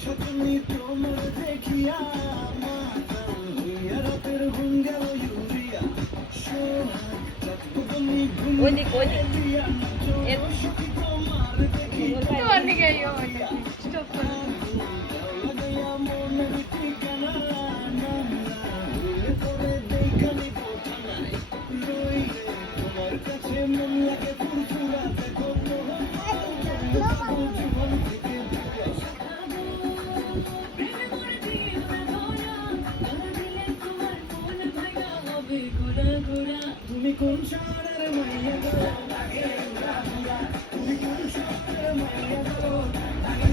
সজনী তোমার দেখিয়া মাতাল হইয়া রাতের ঘুম গেল ইউরিয়া সোহাগ চাঁদপুতলি ঘুমিয়ে দিয়া সখী তোমার দেখিয়া লাগাইয়া মনের ঠিকানা পরে দেখানি কথা নাই রইলে তোমার কাছে মন লাগে ফুরফুরা দেখো জীবন থেকে তুমি কোন শহরের মাইয়া গো লাগে উড়া উড়া তুমি কোন শহরের মাইয়া গো লাগে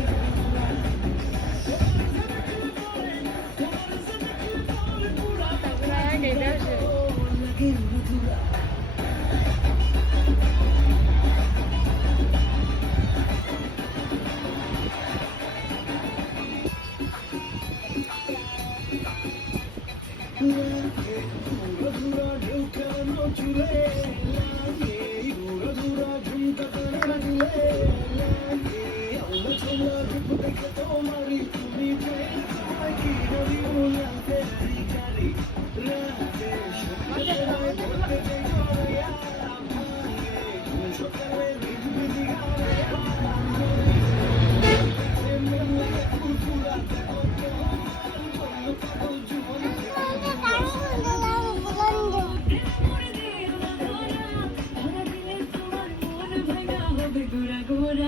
উড়া তুমি কোন শহরের মাইয়া গো লাগে উড়া উড়া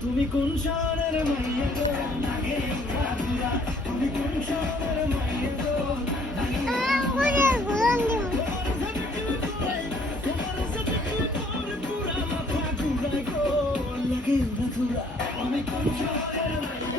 তুমি কোন শহরের মাইয়া গো লাগে উড়া উড়া তুমি কোন শহরের মাইয়া